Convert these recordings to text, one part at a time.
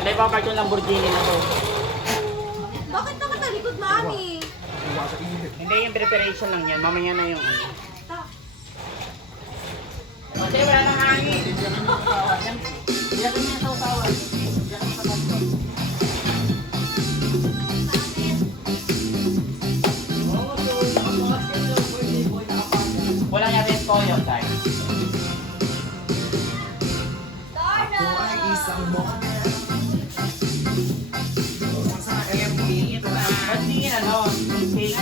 Tatay pa park yung Lamborghini na to. Bakit nakatalikod, mami? Hindi, yung preparation lang yan. Mamaya na yung ano. Kasi wala nang hangin. Diyan kami sa usawan. Diyan kami sa kanto. Wala niya rin po yun, tayo. Ako ay isang model. Sa LMP, ito na. Ba't tingin ano? Cake.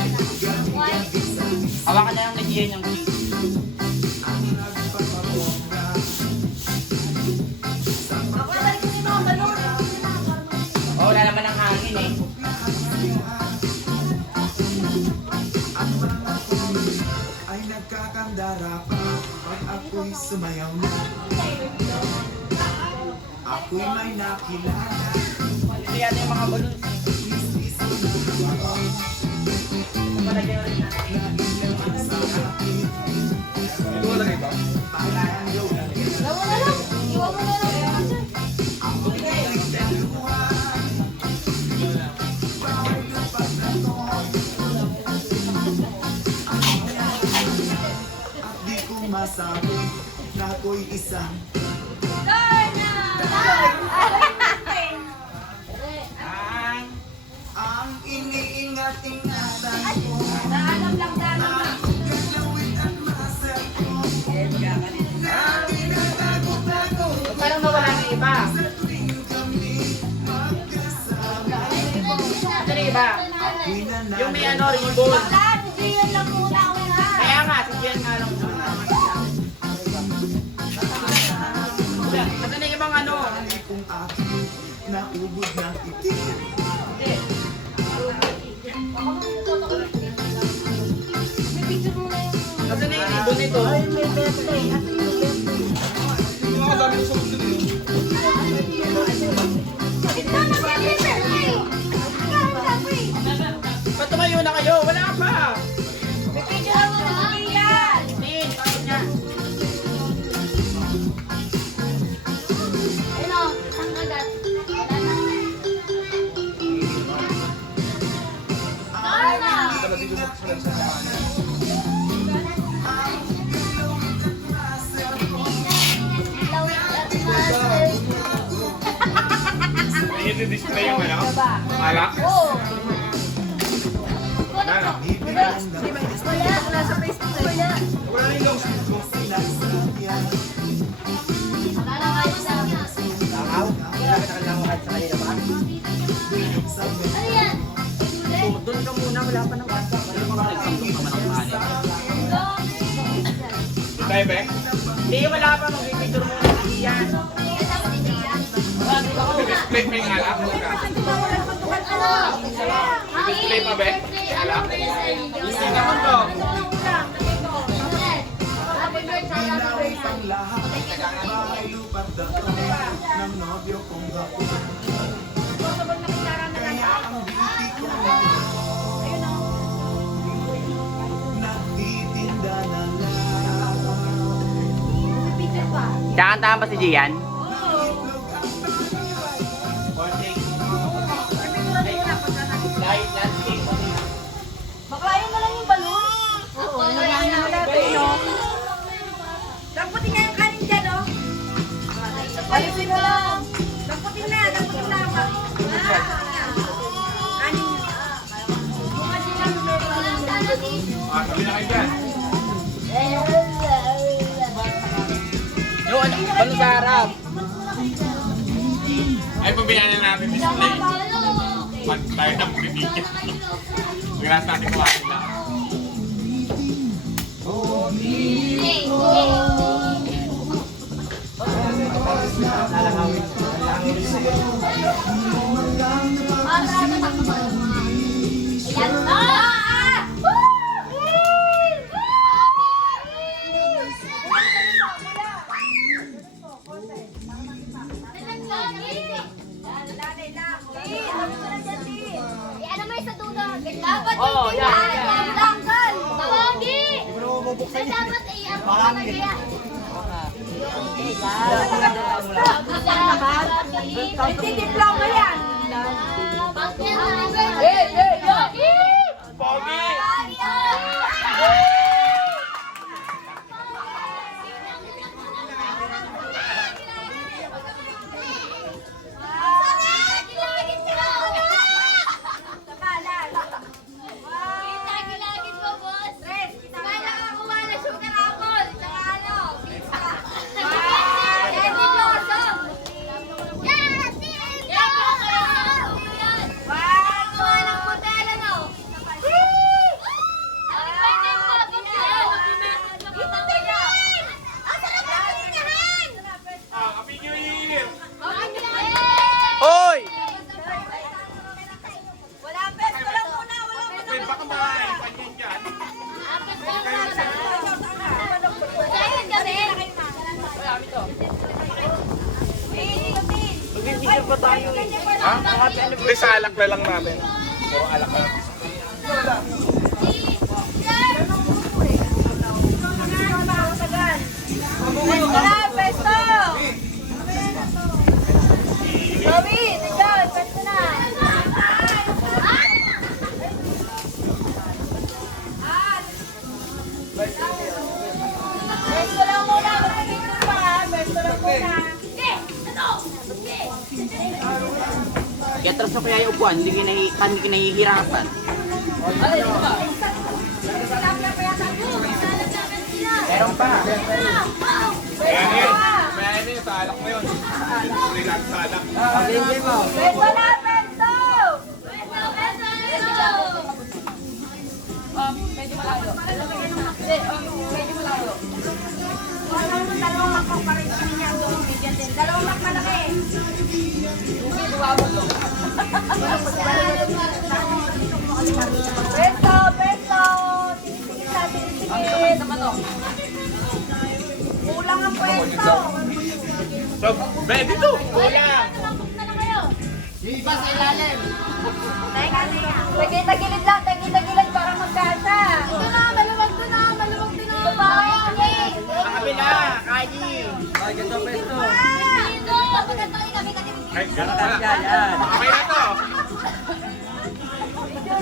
Hawakan na lang na Gian yung cake. Ang nagpapabongga. Ako talikod yung mga balon. Oh, wala naman ang hangin eh. Ang mga pulis ay nagkakandara pa pag ako'y sumayaw na. Ako'y may nakilala. Ito yata yung mga balloons. Palagyan rin natin. Ito lagay ba? Lawa na lang. Iwan mo na lang. At di ko masabi na ako'y isang ang iniingat-ingatan ko. Naalam lang sana. Gagawin at masal ko. Na tinatago-tago Parang nawala ng iba. sa tuwing kami magkasama. Ito na iba. Ako'y nanalo. Yung may ano, ribbon. Wala, siyan lang muna ako na. Kaya nga, si Gian nga lang muna. Ito na yung ibang ano. Kung aking naubod ng itim. May picture mo na yung... Ito na yung ribbon nito. May birthday. Asan yung birthday? Ito na siya may birthday. Ang sabi. Ba't tumayo na kayo? Wala pa. May picture mo na yan. Tin, bakit niya? Ano? Ang kagat. I-display yung ano? Alak? Oo. Ano? Wala sa Facebook. Wala. Wala na yung Sinasabyan. Wala na kayo sa akin. Langaw? Wala ka nakalangkad sa kanila ba? Ano yan? Doon ka muna, wala pa ng bata. Wala pa nagsamtok naman ang kanin. Tayo, Bek? Hindi, wala pa. Mag-picture muna si Gian. Display pa yung alak. Display pa, Bek? Alak? Hindi naman to. Binawit ang lahat. Bahay lupa't dato ng nobyo kong gapo. Kaya ang beauty ko nagtitinda na lang. Kakantahan ba si Gian? Baklayin mo lang yung balon. Oo, nalayan mo natin, no? Lamputin nga yung kanin dyan, no? Alisin mo lang. Lamputin na, lamputin na. Kanin. Sabi na kayo dyan. Yung ano, balon sa harap. Ay, pabayaan na natin display. Pag tayo na bibigyan. Grass natin kuhain lang. Ayan na! Ano mo sa dulo? Dapat Oo, yan, yan. Ang langgal! Tawagi! Dapat i-up mo na yan. Hindi diploma yan. Pogi! Happy New Year! Hoy! Wala pesto lang muna, wala muna. Pwede baka makain pa din dyan. Mag-ibigyan pa tayo eh. Ha? Hindi, sa alak na lang natin. Puro alak na lang. Wala pesto. Bobby, nandiyan, pesto na. Pesto lang muna, mag-picture pa ha. Pesto lang muna. Kaya atras na kaya yung upuan, hindi kinahihirapan. Meron pa. Ayan yun. Ayan yun, sa alak na yun. Hindi lang sa alak. Hindi mo. Pesto na, pesto. Medyo malayo. Medyo malayo. Dalawang makmak pa rin niya. Dalawang mak malaki. Hindi, buwabot ko. Pesto, pesto. Tinisigit na, tinisigit. Kulang ang pesto. So, Ben, dito! Kulang! Teka, tagilid lang, tagilid para magkasa. Ito na, maluwag to na, maluwag to na. Sa kabila, kaji. Ay, ganda pesto. Ay, gano'n pala. Yan. Okay na to.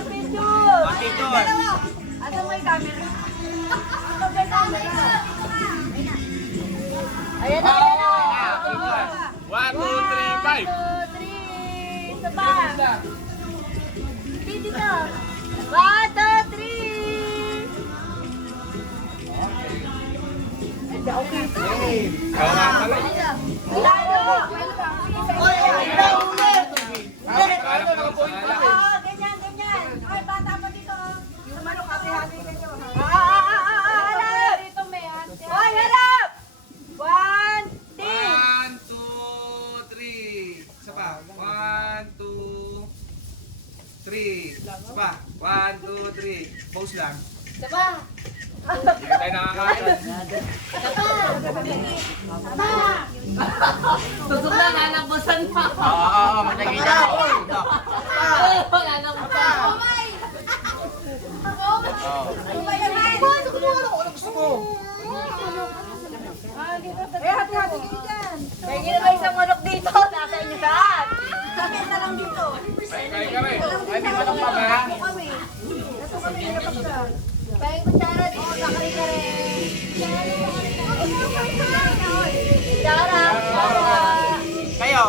Picture. Picture. Asa mo yung camera? Asa mo yung camera? Ayan na, ayan na. 1, 2, 3, 5. 1, 2, 3. Isa pa. Dito na. 1, 2, 3. Okay. Oo nga pala. Lalo. Alak na lang po. Oo, ganyan, ganyan. Ay, bata pa dito. Yung manok kasi habi kayo. Harap! Dito may hati. Hoy, harap! 1, 2. 1, 2, 3. Isa pa. 1, 2, 3. Isa pa. 1, 2, 3. Pause lang. Diba? Hindi ka tayo nakakain. Tusok na, nanabusan pa. Oo, matagay na. Wala na mo pa. Ano ba yan? Ano gusto mo? Eh, hati-hati kayo dyan. Kaya nyo naman isang manok dito. Nasa inyo lahat. Kami na lang dito. Kain ka rin. Ay, may manok pa ba? Kami. Ito kami nakapagdaan. Kaya kutsara dito. Kakari-kari. Kutsara. Kayo?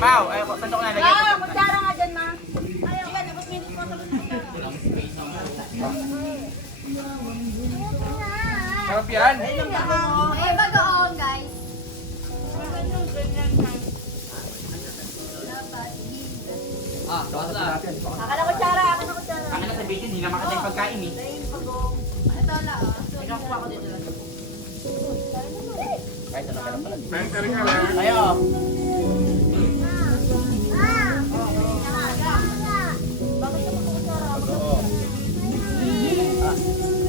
Pao, ay, sandok na lagyan. Ah, kutsara nga dyan, ma. Ayaw ka, dapat minutes mo sa Sarap yan. Eh, bagoong, guys. Ah, tapos na. Akin na kutsara, akin na kutsara. Akin na sabihin, hindi na makatay pagkain eh. Ito lang. Pinakuha ko dito lang. Kahit ano ka lang pala. Kain ka rin ka rin. Kayo.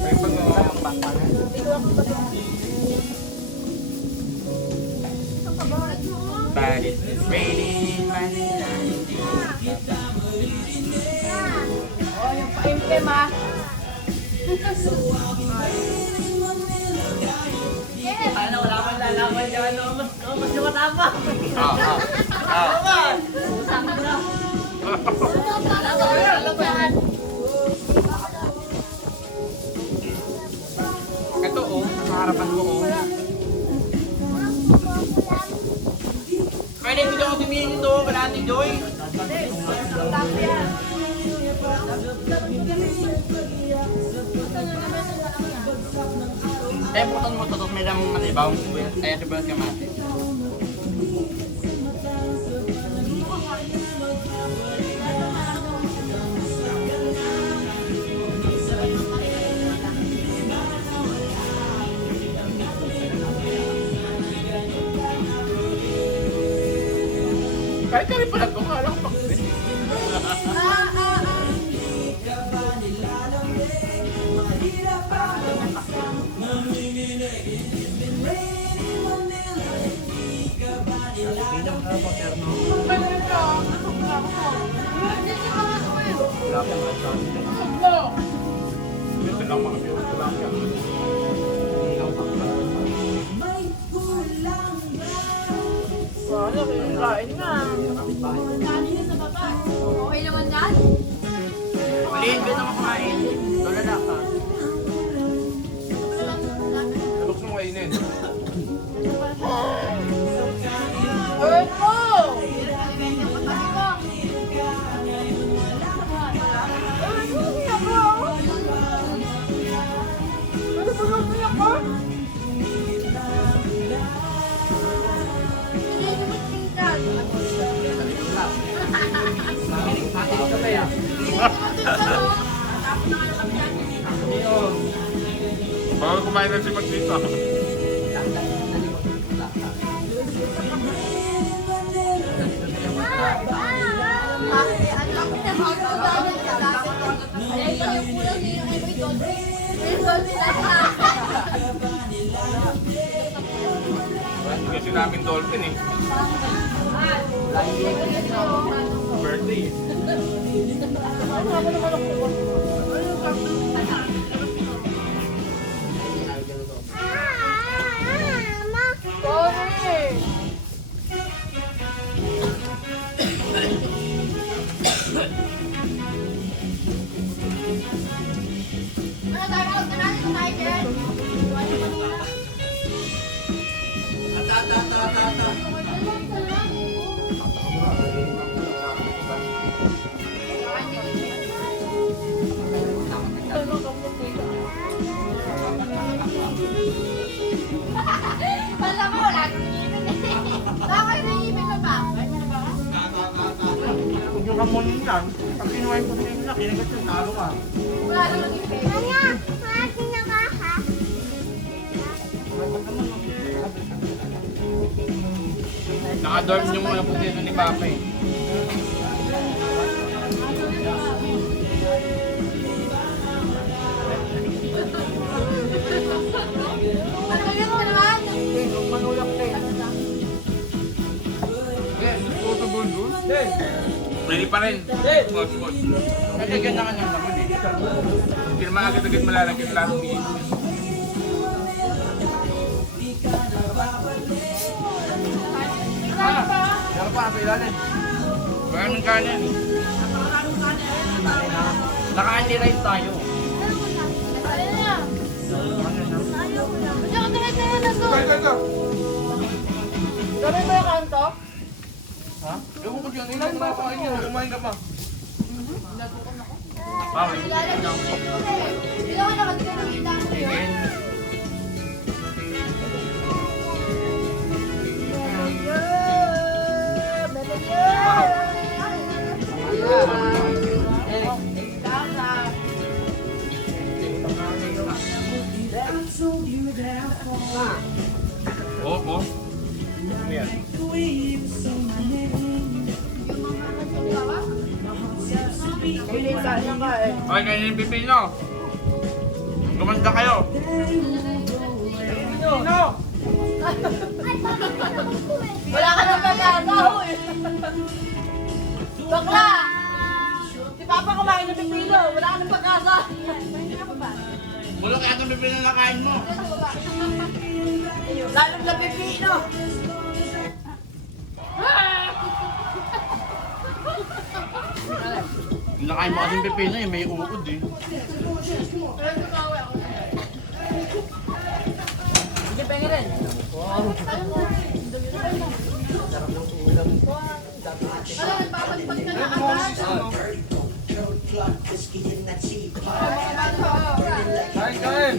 May pag-uusap. But it's raining Manila. Oh, yung pa-imkem, ah. Ano, wala akong Lalaban niya, mas matapang. Ito oh, sa harapan mo oh. Pwede mo daw tumingin ito, wala ni Joy. Putan mo tutok may damang manibaw. Kaya sa balas ka mati. Kahit ka rin pala ito, kala ko pang Dito lang mga views ko lang yan. Wala, kain na. Okay naman yan? Malihin ka naman kumain. Tulala ka. Sabok mo kainin. Earth mo! Bago kumain na si Magdita. Kasi namin dolphin eh. Birthday eh. Sorry! Wala mo, wala kang ngipin eh. Bakit may ngipin ka pa? Huwag yung kamunin yan. Pag kinuhain ko sa'yo na, kinagat yung talo ka. Wala namang ngipin. Nakadorm yung mga putito ni Papa eh. Matulog ka naman. Manulak ka eh. Puto bundo. Pwede pa rin. Spot. Kasi ganyan ka niyang naman eh. Hindi naman agad-agad malalagyan lahat ng ngipin. Meron pa, sa ilalim. Maraming kanin. Naka-anti rice tayo. Ano na? Diyan ka tira-tira na to. Ito. Dami ba yung kanto? Ha? Ewan ko dyan. Ilan na kain nyo. Kumain ka pa. Bawal. Ilalim ng ngipin eh. Hindi ka nakatira ng ilalim mo yun. Opo. Ano yan? Ilisa niya ka eh. Okay, kainin yung pipino. Gumanda kayo. Wala ka nang pag-asa, huy! Bakla! Si Papa kumain ng pipino, wala ka nang pag-asa. Wala kaya itong pipino na kain mo. Dito sa baba. Lalong na pipino. Nakain mo kasing pipino eh, may uod eh. Hindi pengen rin. Kain, kain!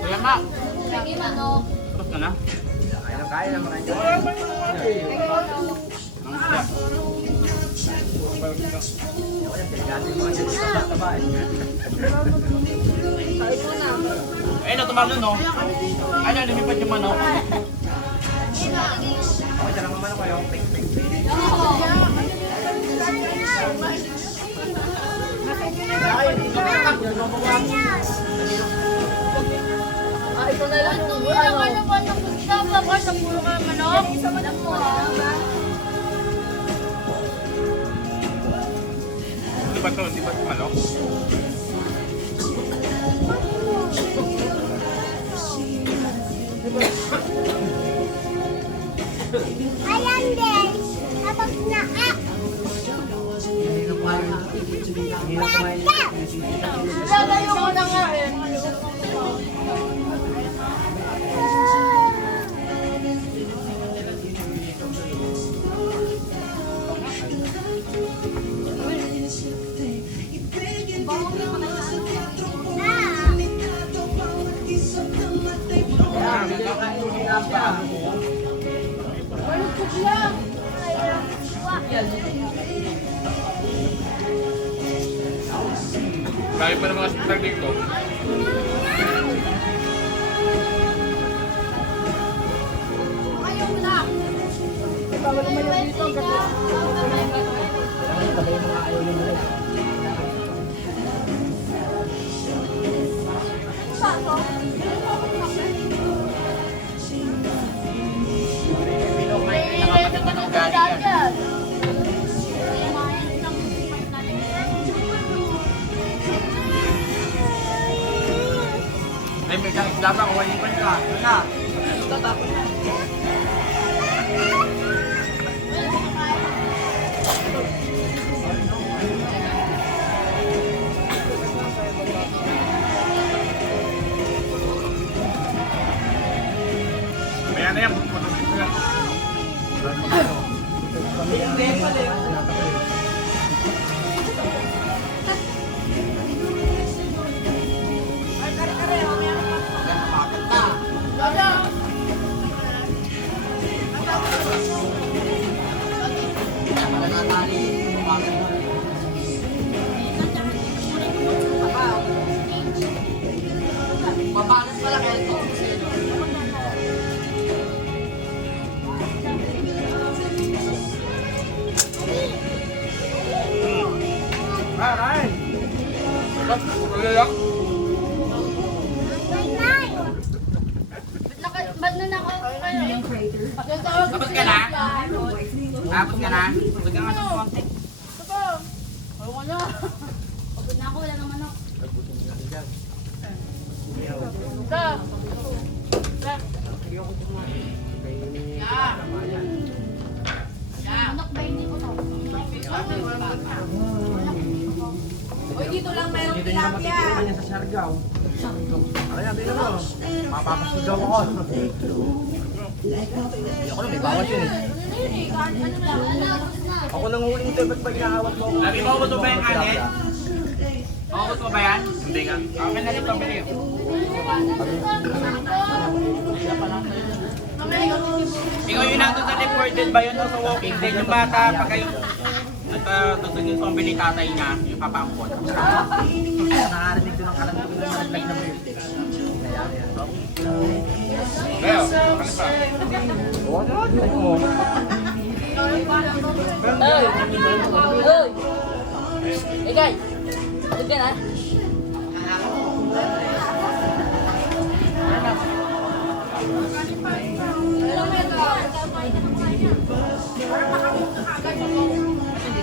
Kuya Mac, Lagi manok. tapos ka na? Kain naman kayo. Eh, no, tumalo no? Ano, lumipad yung manok? Ito na lang yung Ano ba ng gusto? Baka sa puro ka manok? Alam mo Di ba to? Di ba ito manok? Ayan din. Tapos na ah. Lalayo ko na nga eh. Kaya pa naman kasi tagdig ko. Ayaw na. Bawal lumayo dito. Ay, may isda pa, kuwalipan ka. Ano na? Maya na yan, puputusin ko yan. Mabalas pala kaya ito. Kain! Ba't na naka... Tapos ka na? Tapos ka na? Huwag ka nga sa konti. Ayoko na. Pagod na ako, wala ng manok. Manok ba hindi ko to? Uy, dito lang mayroong tilapia. sa Siargao. Kaya, bilhin mo. Mapapasigaw ako. Ako na, may bawas yun eh. Ako nang huling ito, ba't ba inaawat mo ako? Lagi mo ba ba yung kanin? Maubos mo ba yan? Hindi nga. Akin na rin pabili. Ikaw yung nandun sa reported ba yun o sa walking dead yung bata pag kayo nagtutun yung zombie ni tatay niya, yung papaangkot. Nakarinig ko ng kalantuin ng naglag na birthday. Leo, ano pa? Oo, nakarinig mo. Ikay! Ito ka na. Ano meron?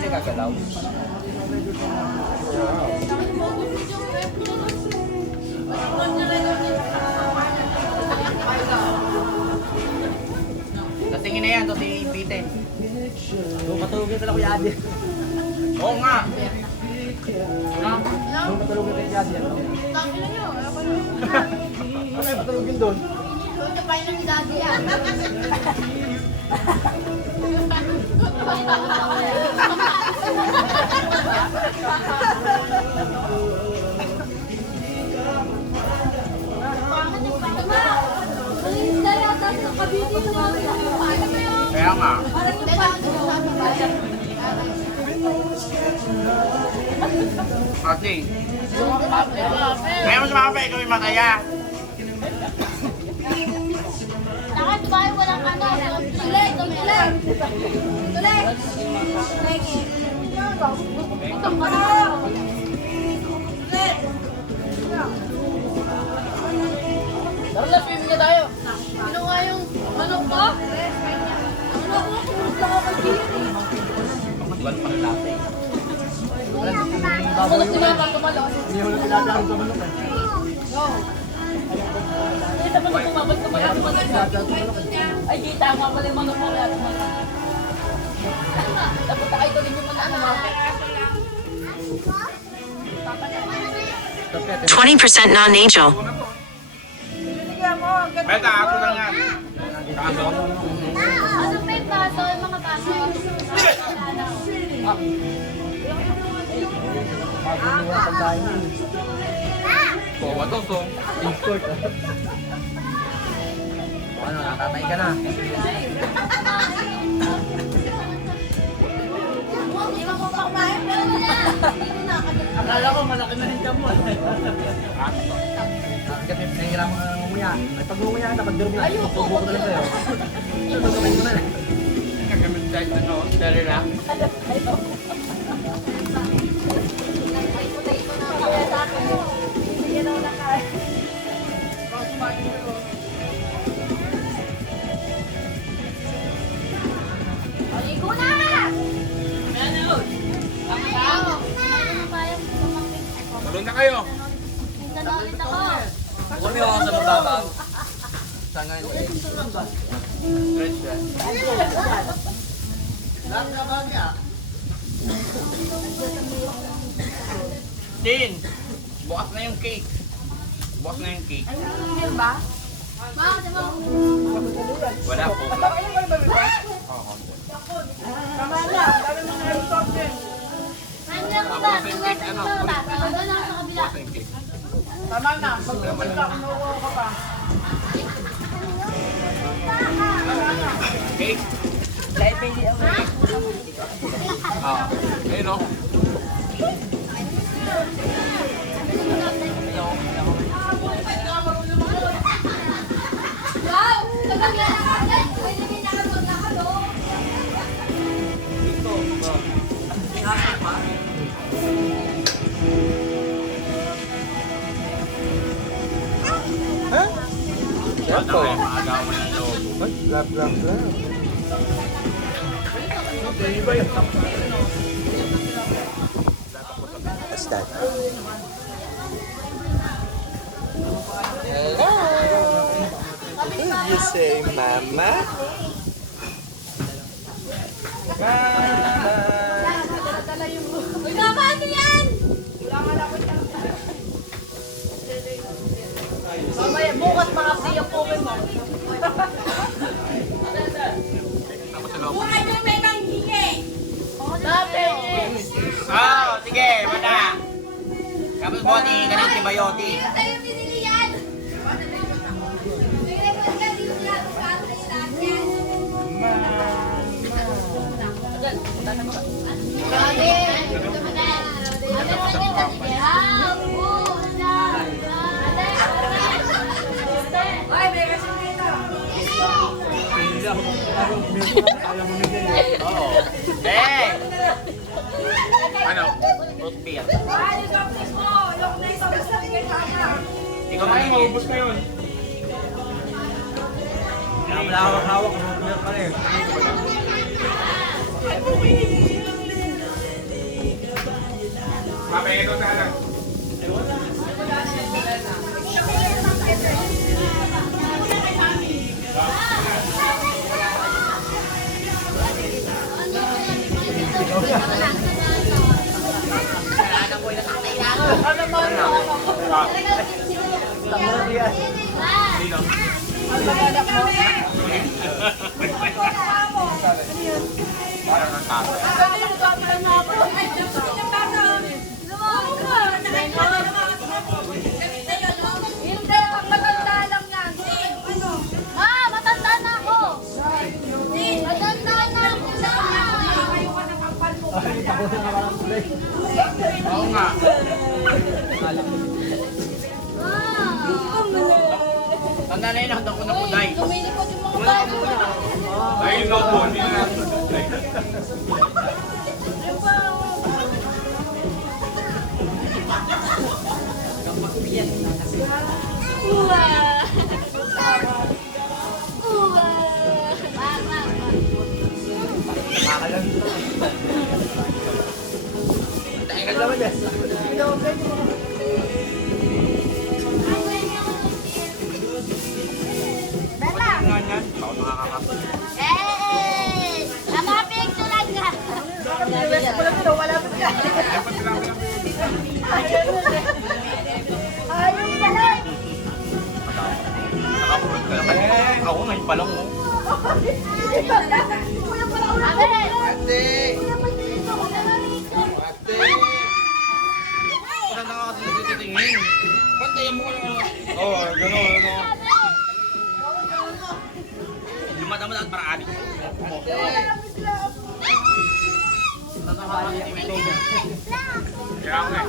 gagalaw. Lasingin na yan, ito si Bitin. Matulogin talaga yung adi. Oo nga. Matulogin kayo yung adi. Sabi na nyo. Ano matulogin doon? Ito pa yung daddy yan. Kaya nga. Ate. Kaya mas makapay ikaw yung mataya. Nakat ba yung walang ano? Tuloy, tuloy. Tuloy. Itong ka na. Tara na, film niya tayo. Sino nga yung manok ko? Manok ko, kumusta ka kay Jimmy? Matugal pa ng latte. Manok ni Mama tumalon. Hindi mo na pinadaan sa manok eh. Ay, sa manok tumabas ka pala tumalon. Ay, di tama pala yung manok mo kaya tumalon. Dapat ay tuloy yung manok mo. 20% non-angel. Beta, ako lang yan. Kaso? Ano pa yung baso? Yung mga baso? Bawa to, so. Import ah. Ano, natatay ka na. Hindi mo pa kumain, pero wala. Hindi na. Akala ko malaki na yung jam mo. Kasi nahihirapan ka na ngumuya. Ay pag ngumuya ka, pag durog na, tutubo ko na lang sa'yo. Tutubo ko na. Nagamit kahit ano, dali na. Ligo na! Tuloy na kayo. Minsan na ulit ako. Kami ako sa mababa. Saan nga yun? Stretch yan. Tin, bukas na yung cake. Bukas na yung cake. Ma, di ba? Wala po. Nandiyan ko ba? Nandiyan ko ba? Nandiyan ako sa kabila. Bukas na yung cake. Tama na, pag-uwi ka, kinuha ka pa. Cake? Dahil pa hindi ako. Ah, ayun o. Wow! Naglalakad! Pwede din nakapaglakad, oh! Wala kayo maagawan ng loob. Love. What's that? Hello. Did you say mama? Uy, mama, ano yan? Mamaya, bukas makasi yung pumin mo. Buhay ng may manghingi! Dati. Oh, sige, wala. Kapag mo ni ganun si Bayotti. Sino sa'yo binili yan? Bigay mo yan, di mo yan. Bukala yung lahat yan. Grabe! Ito mo na. Ay, may kasi dito. Oo. Eh! Ano? Root beer. Ay, yung softness mo. Yung naisang gusto bigay ka na. Ikaw magiging. na yun. Wala hawak-hawak. Meron pa rin. Hindi, pag matanda lang yan. Ma, matanda na ako. Matanda na ako na. Oo nga. Tanda na yun, handa ko na po, Day. Lumilipot yung mga bago. Ay, no po, hindi na. Uwa. Uwa. Mama. Tayo ka naman eh. Bella. Nga nga, baka makakakapit. Eh, namapig talaga. Ayun pala. Nakapulot ka naman. Ako ngayon pa lang, oh. Ate. Ate! Wala na nga kasi nagtitingin. Pantayan mo ko lang. Oo, gano'n, ano. Yung mata mo na at paraan. Kaya ako eh.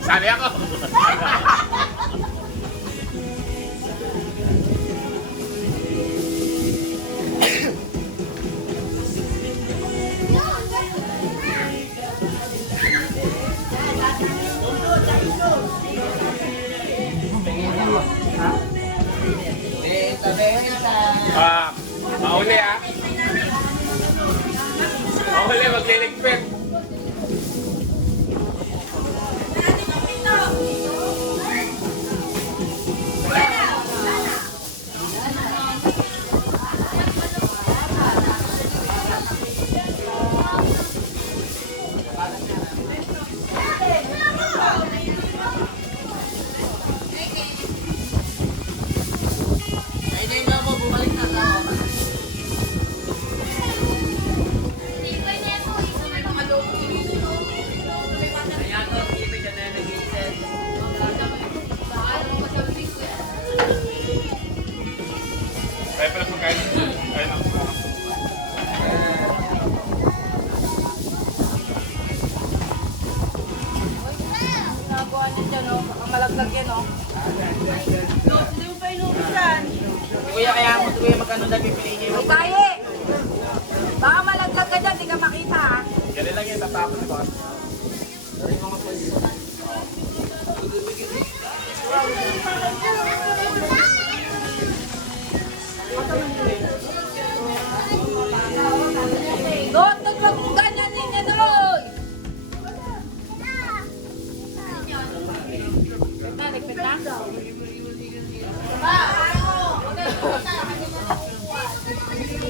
Sabi ako. Mahuli ah. Mahuli, magliligpit. Kaya pala pagkain. Kaya lang. Nagawa niya dyan, oh. Malaglag yan, oh. Hindi mo pa inuusan. Kuya, kaya mo kuya magkano na pipiliin niyo? Babae! Baka malaglag ka dyan, di ka makita, ha? Ganun lang yung tatapos ko. Doon lang kung ganyan din yan, doon! Nagpit na?